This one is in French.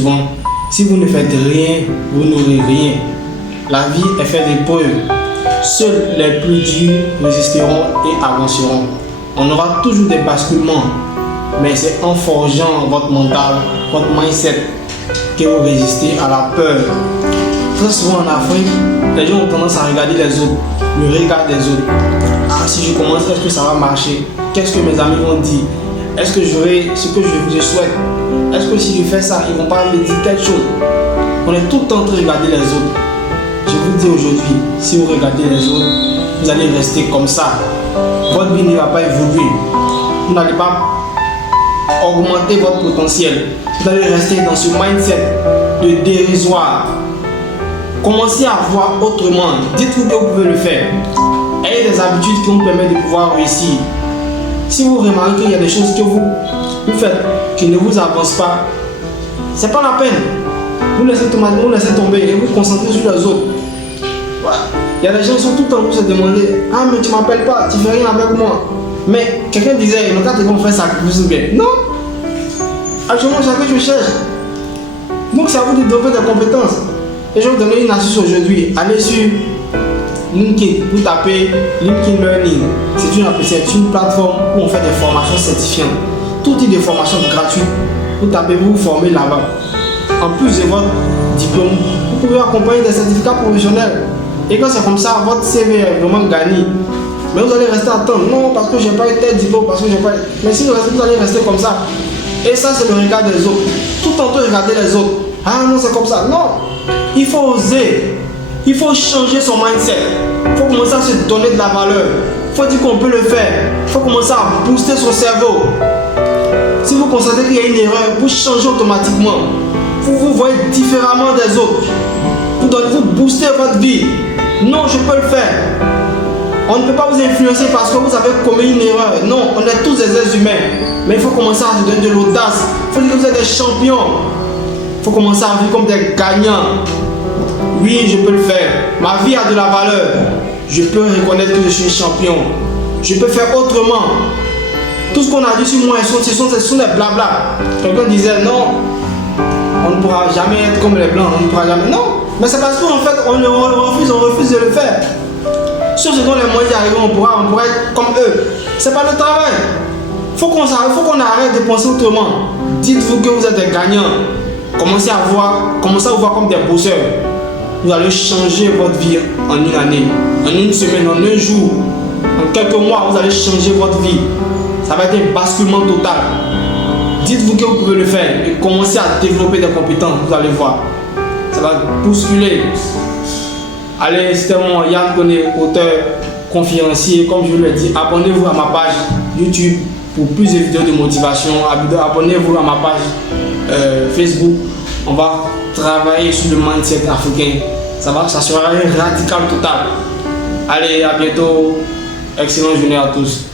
souvent, si vous ne faites rien, vous n'aurez rien. La vie est faite d'épreuves. Seuls les plus durs résisteront et avanceront. On aura toujours des basculements, mais c'est en forgeant votre mental, votre mindset, que vous résistez à la peur. Très souvent en Afrique, les gens ont tendance à regarder les autres, le regard des autres. Ah, si je commence, est-ce que ça va marcher? Qu'est-ce que mes amis vont dire? Est-ce que j'aurai ce que je souhaite? Est-ce que si je fais ça, ils ne vont pas me dire quelque chose? On est tout le temps en train de regarder les autres. Je vous dis aujourd'hui, si vous regardez les autres, vous allez rester comme ça. Votre vie ne va pas évoluer. Vous n'allez pas augmenter votre potentiel. Vous allez rester dans ce mindset de dérisoire. Commencez à voir autrement. Dites-vous que vous pouvez le faire. Ayez des habitudes qui vous permettent de pouvoir réussir. Si vous remarquez qu'il y a des choses que vous faites qui ne vous avancent pas, c'est pas la peine. Vous laissez tomber et vous concentrez sur les autres. Voilà. Il y a des gens qui sont tout le temps pour se demander: ah, mais tu m'appelles pas, tu fais rien avec moi. Mais quelqu'un disait: le cas de faire ça, vous bien. Non! Actuellement, chacun je cherche. Donc, c'est à vous de développer des compétences. Et je vais vous donner une astuce aujourd'hui. Allez sur LinkedIn, vous tapez LinkedIn Learning. C'est une plateforme où on fait des formations certifiantes. Tout type de formation gratuite. Vous tapez, vous vous formez là-bas. En plus de votre diplôme, vous pouvez accompagner des certificats professionnels. Et quand c'est comme ça, votre CV est vraiment gagné. Mais vous allez rester à attendre. Non, parce que je n'ai pas eu tel diplôme, parce que j'ai pas. Mais si vous allez rester comme ça. Et ça, c'est le regard des autres. Tout en train de regarder les autres. Ah non, c'est comme ça. Non. Il faut oser. Il faut changer son mindset. Il faut commencer à se donner de la valeur. Il faut dire qu'on peut le faire. Il faut commencer à booster son cerveau. Si vous constatez qu'il y a une erreur, vous changez automatiquement. Vous vous voyez différemment des autres. Vous boostez votre vie. Non, je peux le faire. On ne peut pas vous influencer parce que vous avez commis une erreur. Non, on est tous des êtres humains. Mais il faut commencer à se donner de l'audace. Il faut dire que vous êtes des champions. Il faut commencer à vivre comme des gagnants. Oui, je peux le faire. Ma vie a de la valeur. Je peux reconnaître que je suis un champion. Je peux faire autrement. Tout ce qu'on a dit sur moi, ce sont des blabla. Quelqu'un disait: non, on ne pourra jamais être comme les blancs. On ne pourra jamais. Non, mais c'est parce qu'en fait, on refuse de le faire. Sur ce dont les moyens d'y arriver, on pourra être comme eux. C'est pas le travail. Faut qu'on arrête de penser autrement. Dites-vous que vous êtes des gagnants. Commencez à vous voir comme des bosseurs. Vous allez changer votre vie en une année, en une semaine, en un jour, en quelques mois. Vous allez changer votre vie. Ça va être un basculement total. Dites-vous que vous pouvez le faire et commencez à développer des compétences. Vous allez voir. Ça va bousculer. Allez, c'était moi, Yann Koné, auteur, conférencier. Comme je vous l'ai dit, abonnez-vous à ma page YouTube pour plus de vidéos de motivation. Abonnez-vous à ma page Facebook. On va travailler sur le mindset africain. Ça sera un radical total. Allez, à bientôt. Excellente journée à tous.